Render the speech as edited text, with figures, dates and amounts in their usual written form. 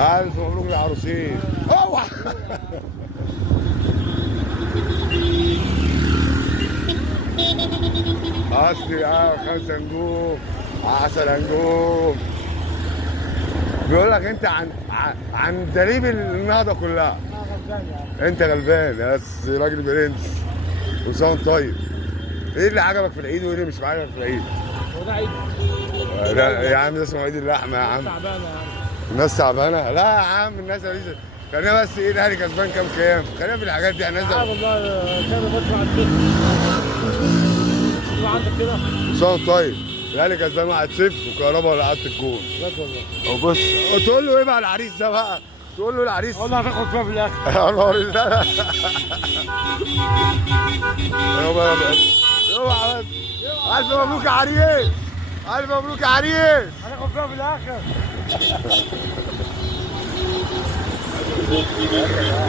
الف مبروك للعروسين. اوعى. اصلي 5 نجوم 10 نجوم. بيقول لك انت عن دريب النهضه كلها. غلبان يعني. انت غلبان بس راجل برنس. وسام طيب. ايه اللي عجبك في العيد وايه اللي مش عجبك في العيد؟ هو ده عيد؟ لا يا عم ده اسمه عيد اللحمه يا عم. تعبانه يا عم. الناس تعبانه؟ لا يا عم الناس لسه. خلينا بس ايه الاهلي كسبان كام؟ خلينا في الحاجات دي احنا والله كانوا بطلع البيت. عندك كده؟ وسام طيب. الاهلي كسبان 1-0 وكهربا اللي حط الجول. بجد والله. وبص تقول له ايه بقى العريس ده بقى؟ تقول له العريس والله هتاخد فيها في الاخر. يا نهار ازرق. اوعى بس. الف مبروك يا عريس. الف مبروك يا عريس. هتاخد فيها في الاخر.